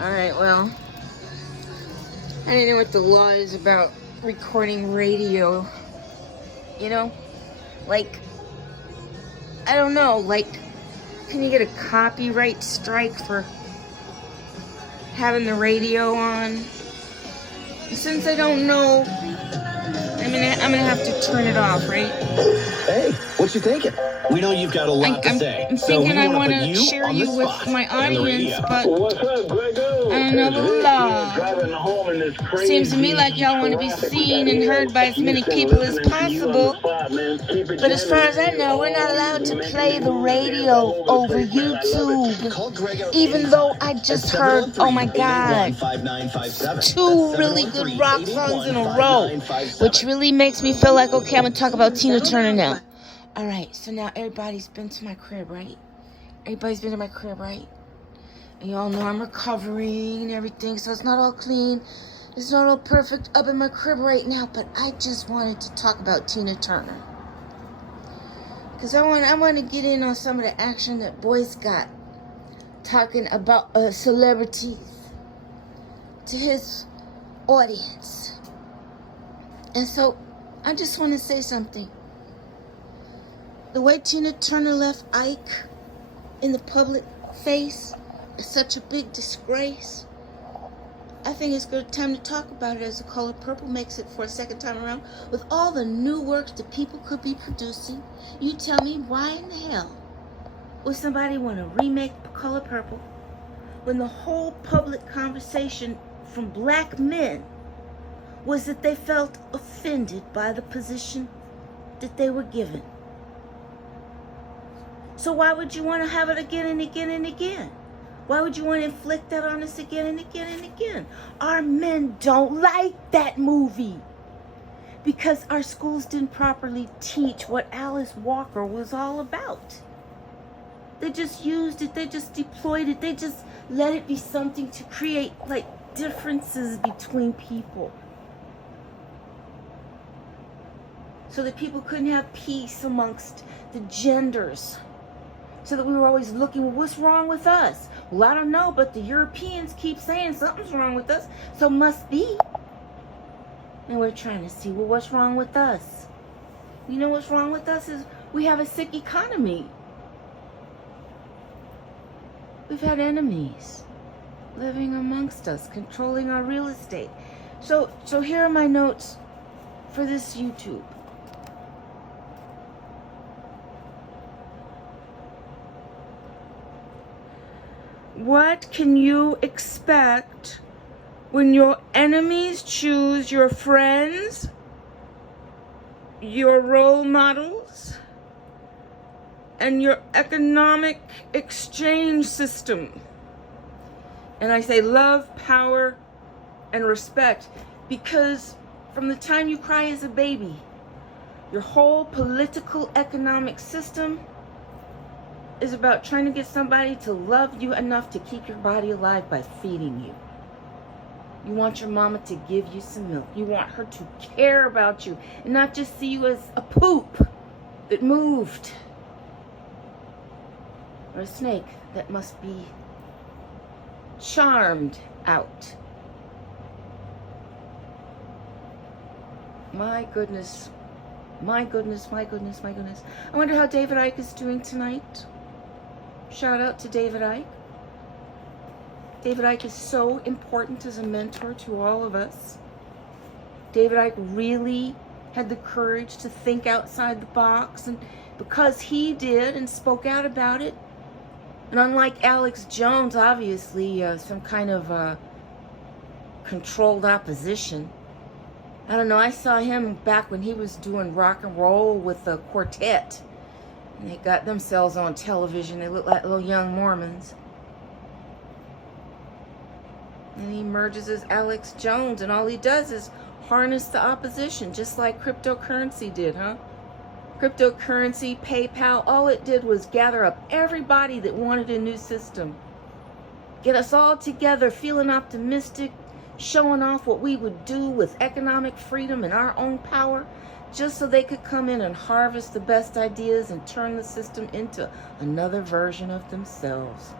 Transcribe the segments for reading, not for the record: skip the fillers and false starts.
Alright, well, I don't know what the law is about recording radio. You know? Like, I don't know, like, can you get a copyright strike for having the radio on? Since I don't know, I'm gonna have to turn it off, right? Hey, what you thinking? We know you've got a lot to say. I'm thinking so I want to share you with my audience, but What's up, Grego? I don't know the law. Driving home in this crazy Seems to me like y'all want to be seen and heard by as many people as possible. But as far as I know, we're not allowed to play the radio over YouTube. Even though I just heard, oh my God, 2 really good rock songs in a row, which really makes me feel like, okay, I'm going to talk about Tina Turner now. All right, so now everybody's been to my crib, right? Everybody's been to my crib, right? And y'all know I'm recovering and everything, so it's not all clean. It's not all perfect up in my crib right now, but I just wanted to talk about Tina Turner. Because I want to get in on some of the action that Boyce got talking about celebrities to his audience. And so I just want to say something. The way Tina Turner left Ike in the public face is such a big disgrace. I think it's good time to talk about it as The Color Purple makes it for a second time around. With all the new works that people could be producing, you tell me why in the hell would somebody want to remake The Color Purple when the whole public conversation from black men was that they felt offended by the position that they were given? So why would you want to have it again and again and again? Why would you want to inflict that on us again and again and again? Our men don't like that movie because our schools didn't properly teach what Alice Walker was all about. They just used it, they just deployed it, they just let it be something to create like differences between people. So that people couldn't have peace amongst the genders. So that we were always looking, well, what's wrong with us? Well, I don't know, but the Europeans keep saying something's wrong with us, so must be. And we're trying to see, well, what's wrong with us? You know what's wrong with us is we have a sick economy. We've had enemies living amongst us, controlling our real estate. So here are my notes for this YouTube. What can you expect when your enemies choose your friends, your role models, and your economic exchange system? And I say love, power, and respect, because from the time you cry as a baby, your whole political economic system is about trying to get somebody to love you enough to keep your body alive by feeding you. You want your mama to give you some milk. You want her to care about you and not just see you as a poop that moved or a snake that must be charmed out. My goodness. My goodness, my goodness, my goodness. I wonder how David Icke is doing tonight. Shout out to David Icke. David Icke is so important as a mentor to all of us. David Icke really had the courage to think outside the box, and because he did and spoke out about it, and unlike Alex Jones, obviously some kind of controlled opposition. I don't know, I saw him back when he was doing rock and roll with a quartet. And they got themselves on television. They look like little young Mormons. And he emerges as Alex Jones, and all he does is harness the opposition, just like cryptocurrency did, huh? Cryptocurrency, PayPal, all it did was gather up everybody that wanted a new system. Get us all together, feeling optimistic, showing off what we would do with economic freedom and our own power, just so they could come in and harvest the best ideas and turn the system into another version of themselves.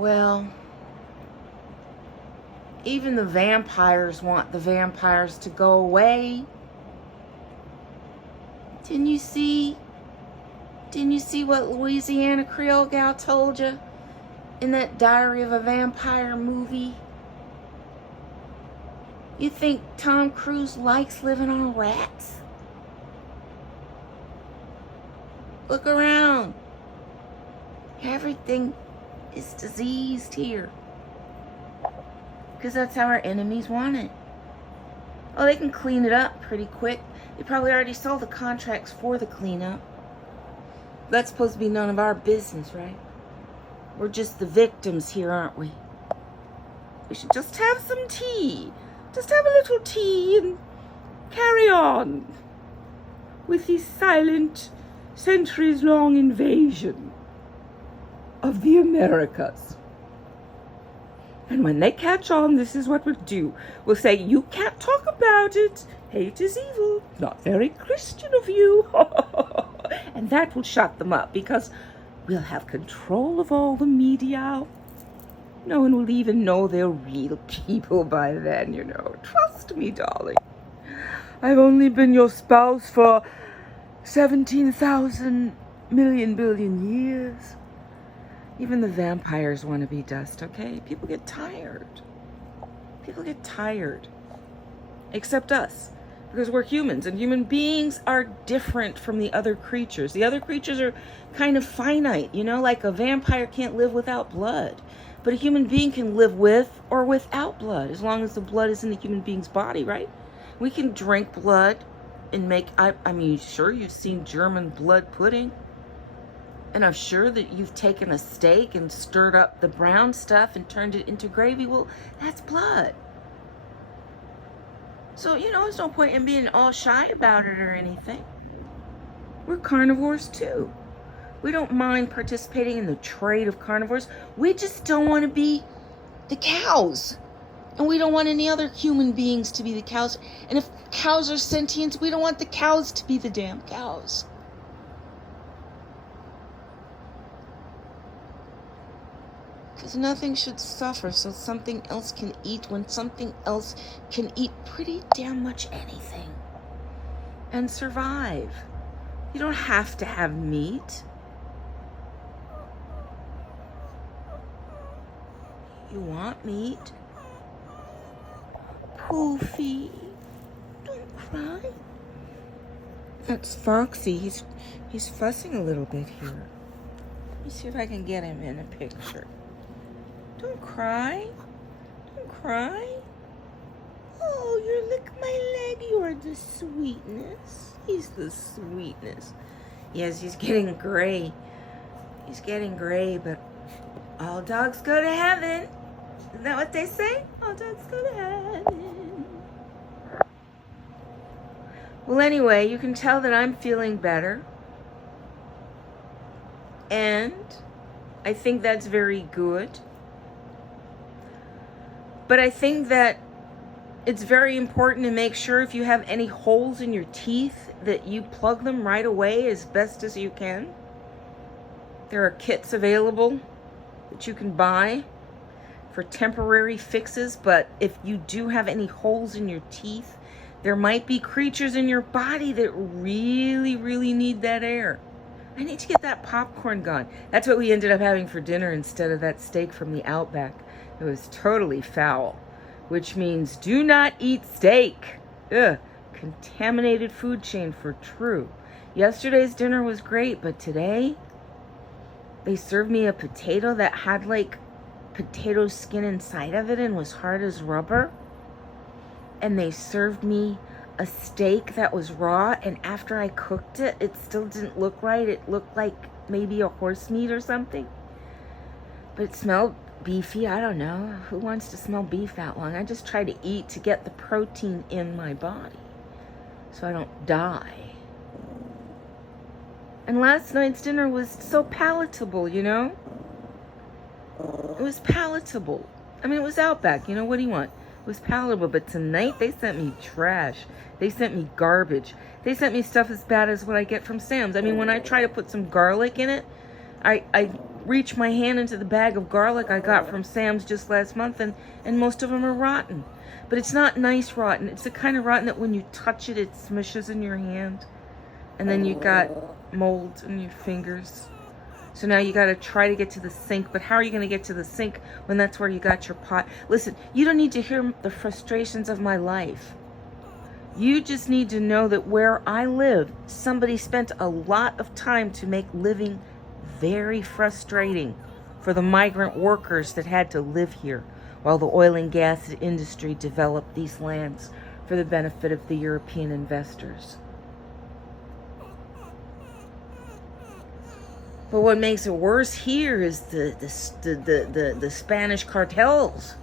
Well, even the vampires want the vampires to go away. Didn't you see what Louisiana Creole gal told you in that Diary of a Vampire movie? You think Tom Cruise likes living on rats? Look around. Everything is diseased here. Because that's how our enemies want it. Oh, they can clean it up pretty quick. They probably already saw the contracts for the cleanup. That's supposed to be none of our business, right? We're just the victims here, aren't we? We should just have some tea. Just have a little tea and carry on with the silent, centuries-long invasion of the Americas. And when they catch on, this is what we'll do. We'll say, you can't talk about it. Hate is evil. Not very Christian of you. And that will shut them up because we'll have control of all the media. No one will even know they're real people by then, you know. Trust me, darling. I've only been your spouse for 17,000 million billion years. Even the vampires want to be dust, okay? People get tired. People get tired. Except us. Because we're humans, and human beings are different from the other creatures. The other creatures are kind of finite, you know? Like a vampire can't live without blood. But a human being can live with or without blood, as long as the blood is in the human being's body, right? We can drink blood and make... I mean, sure, you've seen German blood pudding. And I'm sure that you've taken a steak and stirred up the brown stuff and turned it into gravy. Well, that's blood. So, you know, there's no point in being all shy about it or anything. We're carnivores too. We don't mind participating in the trade of carnivores. We just don't want to be the cows. And we don't want any other human beings to be the cows. And if cows are sentient, we don't want the cows to be the damn cows. Because nothing should suffer so something else can eat when something else can eat pretty damn much anything and survive. You don't have to have meat. You want meat? Poofy, don't cry. That's Foxy. He's fussing a little bit here. Let me see if I can get him in a picture. Don't cry. Don't cry. Oh, you lick my leg. You are the sweetness. He's the sweetness. Yes, he's getting gray. He's getting gray, but all dogs go to heaven. Isn't that what they say? All dogs go to heaven. Well, anyway, you can tell that I'm feeling better. And I think that's very good. But I think that it's very important to make sure if you have any holes in your teeth that you plug them right away as best as you can. There are kits available that you can buy for temporary fixes, but if you do have any holes in your teeth, there might be creatures in your body that really, really need that air. I need to get that popcorn gone. That's what we ended up having for dinner instead of that steak from the Outback. It was totally foul, which means do not eat steak. Ugh, contaminated food chain for true. Yesterday's dinner was great, but today they served me a potato that had like potato skin inside of it and was hard as rubber. And they served me a steak that was raw, and after I cooked it, it still didn't look right. It looked like maybe a horse meat or something. But it smelled beefy. I don't know. Who wants to smell beef that long? I just try to eat to get the protein in my body so I don't die. And last night's dinner was so palatable, you know? It was palatable. I mean, it was Outback. You know, what do you want? It was palatable. But tonight, they sent me trash. They sent me garbage. They sent me stuff as bad as what I get from Sam's. I mean, when I try to put some garlic in it, I reach my hand into the bag of garlic I got from Sam's just last month, and most of them are rotten. But it's not nice rotten. It's the kind of rotten that when you touch it, it smushes in your hand. And then you got mold in your fingers. So now you got to try to get to the sink. But how are you going to get to the sink when that's where you got your pot? Listen, you don't need to hear the frustrations of my life. You just need to know that where I live, somebody spent a lot of time to make living very frustrating for the migrant workers that had to live here while the oil and gas industry developed these lands for the benefit of the European investors. But what makes it worse here is the Spanish cartels.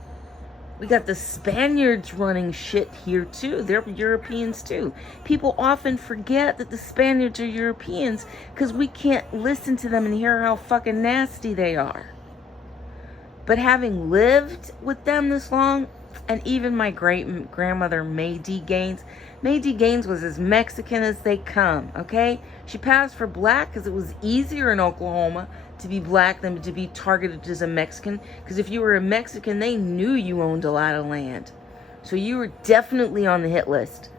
We got the Spaniards running shit here too. They're Europeans too. People often forget that the Spaniards are Europeans because we can't listen to them and hear how fucking nasty they are. But having lived with them this long, and even my great-grandmother May D. Gaines was as Mexican as they come, okay? She passed for black because it was easier in Oklahoma to be black than to be targeted as a Mexican. Because if you were a Mexican, they knew you owned a lot of land. So you were definitely on the hit list.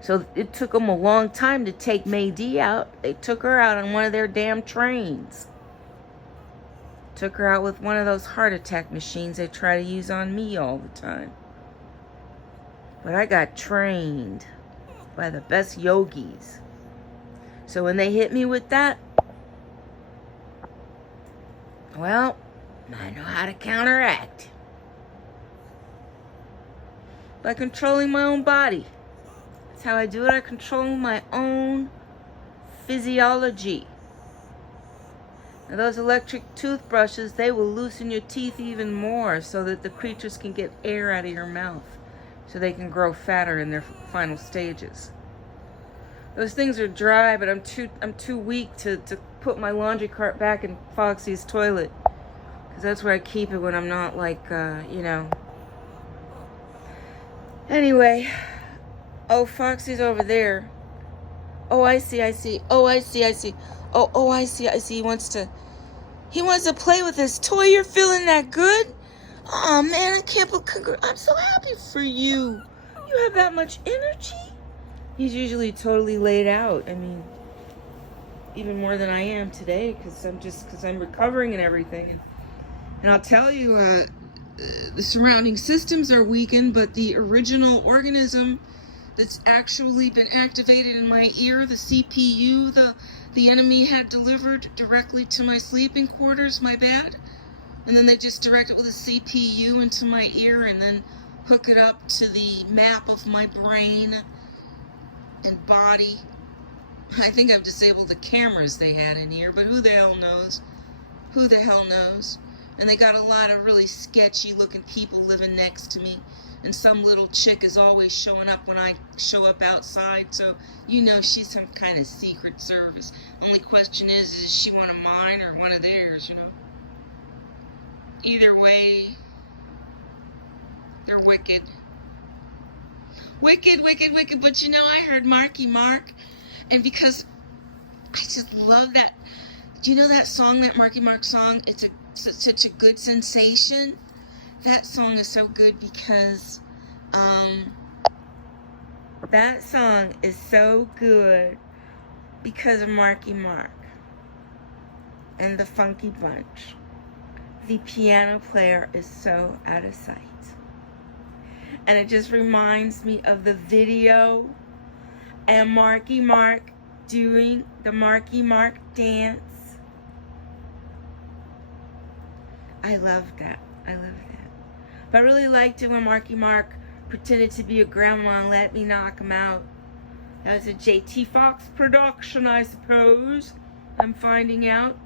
So it took them a long time to take May D out. They took her out on one of their damn trains. Took her out with one of those heart attack machines they try to use on me all the time. But I got trained by the best yogis. So when they hit me with that, well, I know how to counteract. By controlling my own body. That's how I do it. I control my own physiology. Now those electric toothbrushes, they will loosen your teeth even more so that the creatures can get air out of your mouth so they can grow fatter in their final stages. Those things are dry, but I'm too weak to put my laundry cart back in Foxy's toilet. Because that's where I keep it when I'm not Anyway. Oh, Foxy's over there. Oh, I see. Oh, I see. Oh, I see. He wants to play with his toy. You're feeling that good? Oh, man, I can't believe, I'm so happy for you. You have that much energy? He's usually totally laid out. I mean, even more than I am today because I'm recovering and everything. And I'll tell you, the surrounding systems are weakened, but the original organism that's actually been activated in my ear, the CPU, the enemy had delivered directly to my sleeping quarters, my bed. And then they just direct it with a CPU into my ear and then hook it up to the map of my brain and body. I think I've disabled the cameras they had in here, but who the hell knows? Who the hell knows? And they got a lot of really sketchy looking people living next to me. And some little chick is always showing up when I show up outside, so you know she's some kind of secret service. Only question is she one of mine or one of theirs, you know? Either way, they're wicked. Wicked, but you know, I heard Marky Mark, and because I just love that, do you know that song, that Marky Mark song? It's such a good sensation. That song is so good because, that song is so good because of Marky Mark and the Funky Bunch. The piano player is so out of sight. And it just reminds me of the video and Marky Mark doing the Marky Mark dance. I love that. But I really liked it when Marky Mark pretended to be a grandma and let me knock him out. That was a JT Fox production, I suppose. I'm finding out.